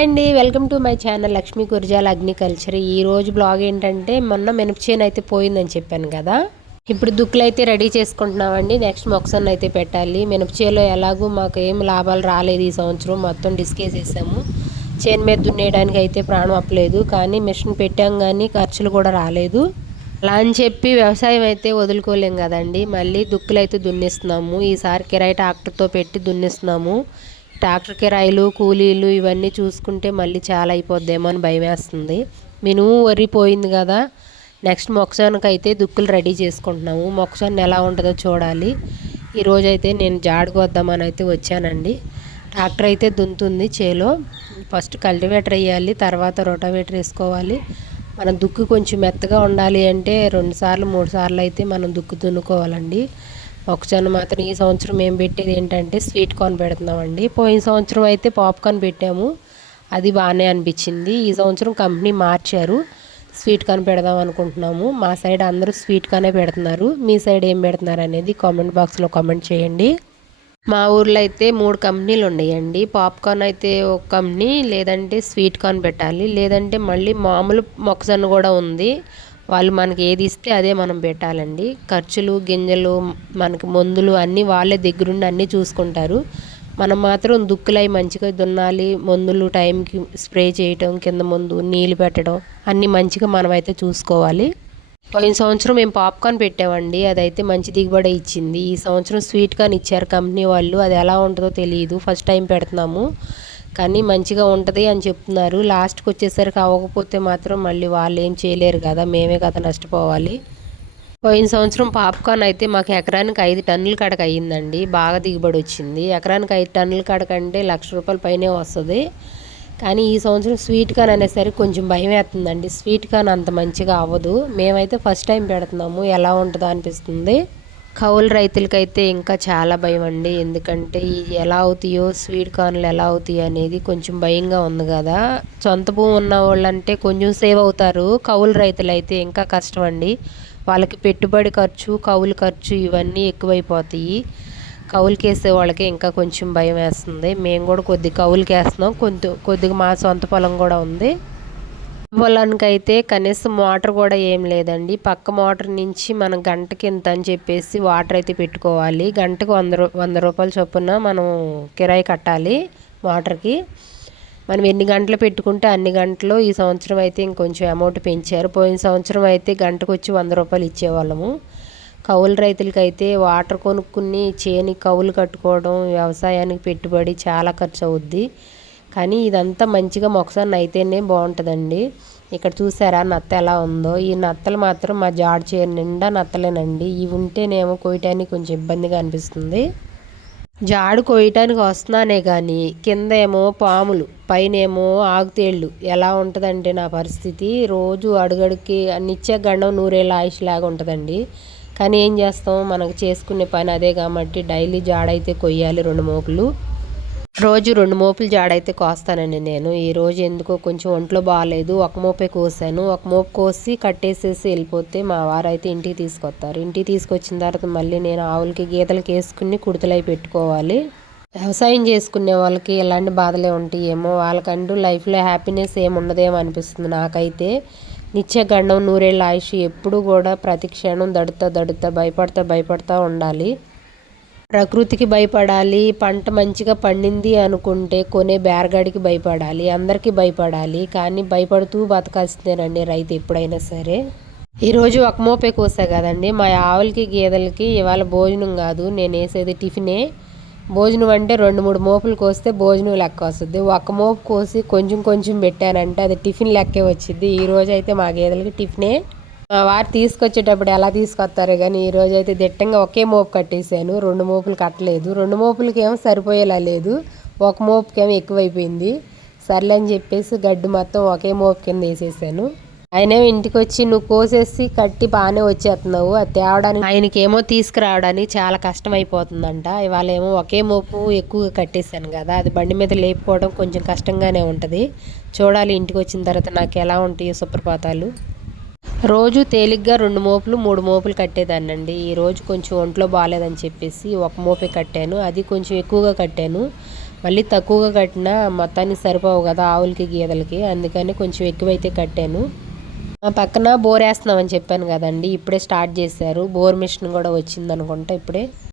Hi అండి welcome to my channel Lakshmi Gurijala agriculture ఈరోజు blog ఏంటంటే మొన్న మినపచేను అయితే పోయిందని చెప్పాను కదా. ఇప్పుడు దుక్కులు అయితే రెడీ చేసుకుంటున్నామండి. నెక్స్ట్ మొక్సన్ అయితే పెట్టాలి. మినపచేలో ఎలాగూ మాకు ఏం లాభాలు రాలేదు ఈ సంవత్సరం. మొత్తం డిస్కేసేసాము. చేను మీద దున్నేయడానికి అయితే ప్రాణం అప్పలేదు. కానీ మిషన్ పెట్టాం కానీ ఖర్చులు కూడా రాలేదు. అలా అని చెప్పి వ్యవసాయం అయితే వదులుకోలేం కదండి. మళ్ళీ దుక్కులు అయితే దున్నిస్తున్నాము. ఈసారి కిరాయి ట్రాక్టర్తో పెట్టి దున్నిస్తున్నాము. ట్రాక్టర్ కిరాయిలు కూలీలు ఇవన్నీ చూసుకుంటే మళ్ళీ చాలా అయిపోద్దేమో అని భయం వేస్తుంది మినుము వరి పోయింది కదా నెక్స్ట్ మొక్కజొన్నకి అయితే దుక్కులు రెడీ చేసుకుంటున్నాము. మొక్కజొన్న ఎలా ఉంటుందో చూడాలి. ఈరోజు అయితే నేను జాడుకొద్దామని అయితే వచ్చానండి. ట్రాక్టర్ అయితే దున్తుంది చేలో. ఫస్ట్ కల్టివేటర్ వేయాలి తర్వాత రోటావేటర్ వేసుకోవాలి. మన దుక్కు కొంచెం మెత్తగా ఉండాలి అంటే రెండు సార్లు మూడు సార్లు అయితే మనం దుక్కు దున్నుకోవాలండి. మొక్కజొన్న మాత్రం ఈ సంవత్సరం మేము పెట్టేది ఏంటంటే స్వీట్ కార్న్ పెడుతున్నామండి. పోయిన సంవత్సరం అయితే పాప్కార్న్ పెట్టాము. అది బాగానే అనిపించింది. ఈ సంవత్సరం కంపెనీ మార్చారు. స్వీట్ కార్న్ పెడదాం అనుకుంటున్నాము. మా సైడ్ అందరూ స్వీట్ కార్నే పెడుతున్నారు. మీ సైడ్ ఏం పెడుతున్నారు అనేది కామెంట్ బాక్స్లో కామెంట్ చేయండి. మా ఊర్లో అయితే మూడు కంపెనీలు ఉన్నాయండి. పాప్కార్న్ అయితే ఒక కంపెనీ లేదంటే స్వీట్ కార్న్ పెట్టాలి. లేదంటే మళ్ళీ మామూలు మొక్కజొన్న కూడా ఉంది. వాళ్ళు మనకి ఏది ఇస్తే అదే మనం పెట్టాలండి. ఖర్చులు గింజలు మనకి మందులు అన్నీ వాళ్ళే దగ్గరుండి అన్నీ చూసుకుంటారు. మనం మాత్రం దుక్కులై మంచిగా దున్నాలి మందులు టైంకి స్ప్రే చేయటం కింద ముందు నీళ్ళు పెట్టడం అన్నీ మంచిగా మనమైతే చూసుకోవాలి. పోయిన సంవత్సరం మేము పాప్కార్న్ పెట్టామండి. అదైతే మంచి దిగుబడి ఇచ్చింది. ఈ సంవత్సరం స్వీట్ కార్న్ ఇచ్చారు కంపెనీ వాళ్ళు. అది ఎలా ఉంటుందో తెలియదు. ఫస్ట్ టైం పెడుతున్నాము. కానీ మంచిగా ఉంటుంది అని చెప్తున్నారు. లాస్ట్కి వచ్చేసరికి అవ్వకపోతే మాత్రం మళ్ళీ వాళ్ళు ఏం చేయలేరు కదా మేమే కదా నష్టపోవాలి. పోయిన సంవత్సరం పాప్కార్న్ అయితే మాకు ఎకరానికి ఐదు టన్నుల కాడకు అయ్యిందండి బాగా దిగుబడి వచ్చింది. ఎకరానికి ఐదు టన్నుల కాడకంటే లక్ష రూపాయల పైనే వస్తుంది. కానీ ఈ సంవత్సరం స్వీట్ కార్న్ అనేసరికి కొంచెం భయం వేస్తుందండి. స్వీట్ కార్న్ అంత మంచిగా అవ్వదు. మేమైతే ఫస్ట్ టైం పెడుతున్నాము ఎలా ఉంటుందో అనిపిస్తుంది. కౌలు రైతులకైతే ఇంకా చాలా భయం అండి. ఎందుకంటే ఎలా అవుతాయో స్వీట్ కార్న్లు ఎలా అవుతాయో అనేది కొంచెం భయంగా ఉంది కదా. సొంత భూమి ఉన్న వాళ్ళంటే కొంచెం సేవ్ అవుతారు. కౌలు రైతులు అయితే ఇంకా కష్టం అండి. వాళ్ళకి పెట్టుబడి ఖర్చు కౌలు ఖర్చు ఇవన్నీ ఎక్కువైపోతాయి. కౌలుకి వేసే వాళ్ళకి ఇంకా కొంచెం భయం వేస్తుంది. మేము కూడా కొద్ది కౌలుకి వేస్తున్నాం కొంత కొద్దిగా మా సొంత పొలం కూడా ఉంది. పొలానికి అయితే కనీసం మోటార్ కూడా ఏం లేదండి. పక్క మోటార్ నుంచి మనం గంటకి ఇంత అని చెప్పేసి వాటర్ అయితే పెట్టుకోవాలి. గంటకు వంద రూ వంద రూపాయల చొప్పున మనం కిరాయి కట్టాలి మోటార్కి మనం ఎన్ని గంటలు పెట్టుకుంటే అన్ని గంటలు ఈ సంవత్సరం అయితే ఇంకొంచెం అమౌంట్ పెంచారు. పోయిన సంవత్సరం అయితే గంటకు వచ్చి వంద రూపాయలు ఇచ్చేవాళ్ళము. కౌలు రైతులకైతే వాటర్ కొనుక్కుని చేని కౌలు కట్టుకోవడం వ్యవసాయానికి పెట్టుబడి చాలా ఖర్చు అవుద్ది కానీ ఇదంతా మంచిగా మొక్కసారి అయితేనే బాగుంటుందండి. ఇక్కడ చూసారా నత్త ఎలా ఉందో? ఈ నత్తలు మాత్రం మా జాడ చేరు నిండా నత్తలేనండి. ఇవి ఉంటేనేమో కోయటానికి కొంచెం ఇబ్బందిగా అనిపిస్తుంది. జాడు కోయటానికి వస్తున్నానే కానీ కింద ఏమో పాములు పైన ఏమో ఆగుతేళ్ళు ఎలా ఉంటుందంటే నా పరిస్థితి రోజు అడుగడుకి నిత్య గండం నూరేళ్ళ ఆయుష్ లాగా ఉంటుందండి. కానీ ఏం చేస్తాం? మనకు చేసుకునే పని అదే కాబట్టి డైలీ జాడైతే కొయ్యాలి రెండు మోకులు రోజు రెండు మోపులు జాడైతే కోస్తానండి నేను. ఈ రోజు ఎందుకో కొంచెం ఒంట్లో బాగాలేదు ఒక మోపే కోసాను. ఒక మోపు కోసి కట్టేసేసి వెళ్ళిపోతే మా వారు అయితే ఇంటికి తీసుకొస్తారు. ఇంటికి తీసుకొచ్చిన తర్వాత మళ్ళీ నేను ఆవులకి గీతలకి వేసుకుని కుడితలై పెట్టుకోవాలి. వ్యవసాయం చేసుకునే వాళ్ళకి ఎలాంటి బాధలే ఉంటాయి ఏమో వాళ్ళకంటూ లైఫ్లో హ్యాపీనెస్ ఏముండదేమో అనిపిస్తుంది నాకైతే. నిత్య గండం నూరేళ్ళ ఆయుష్ ఎప్పుడు కూడా ప్రతి క్షణం దడుతా దడుతా భయపడతా భయపడతా ఉండాలి. ప్రకృతికి భయపడాలి పంట మంచిగా పండింది అనుకుంటే కొనే బేరగాడికి భయపడాలి అందరికీ భయపడాలి కానీ భయపడుతూ బతకాల్సిందేనండి రైతు ఎప్పుడైనా సరే. ఈరోజు ఒక మోపే కోసా కదండి మా ఆవులకి గేదెలకి ఇవాళ భోజనం కాదు నేను వేసేది టిఫినే. భోజనం అంటే రెండు మూడు మోపులు కోస్తే భోజనం లెక్క వస్తుంది. ఒక మోపు కోసి కొంచెం కొంచెం పెట్టానంటే అది టిఫిన్ లెక్కే వచ్చింది. ఈరోజు అయితే మా గేదెలకి టిఫినే. వారు తీసుకొచ్చేటప్పుడు ఎలా తీసుకొస్తారు? కానీ ఈరోజు అయితే దిట్టంగా ఒకే మోపు కట్టేశాను. రెండు మోపులు కట్టలేదు. రెండు మోపులకి ఏమో సరిపోయేలా లేదు. ఒక మోపుకేమో ఎక్కువైపోయింది. సర్లే అని చెప్పేసి గడ్డి మొత్తం ఒకే మోపు కింద వేసేసాను. ఆయన ఇంటికి వచ్చి నువ్వు కోసేసి కట్టి బాగానే వచ్చేస్తున్నావు. అది తేవడానికి ఆయనకేమో తీసుకురావడానికి చాలా కష్టం అయిపోతుందంట ఇవాళ ఏమో ఒకే మోపు ఎక్కువగా కట్టేశాను కదా. అది బండి మీద లేపుకోవడం కొంచెం కష్టంగానే ఉంటుంది. చూడాలి ఇంటికి వచ్చిన తర్వాత నాకు ఎలా ఉంటాయో సుప్రభాతాలు. రోజు తేలిగ్గా రెండు మోపులు మూడు మోపులు కట్టేదాన్నండి. ఈరోజు కొంచెం ఒంట్లో బాగాలేదని చెప్పేసి ఒక మోపే కట్టాను. అది కొంచెం ఎక్కువగా కట్టాను. మళ్ళీ తక్కువగా కట్టినా మొత్తానికి సరిపోవు కదా ఆవులకి గీదలకి. అందుకని కొంచెం ఎక్కువైతే కట్టాను. మా పక్కన బోర్ వేస్తున్నామని చెప్పాను కదండి. ఇప్పుడే స్టార్ట్ చేశారు. బోర్ మిషన్ కూడా వచ్చింది అనుకుంటా ఇప్పుడే.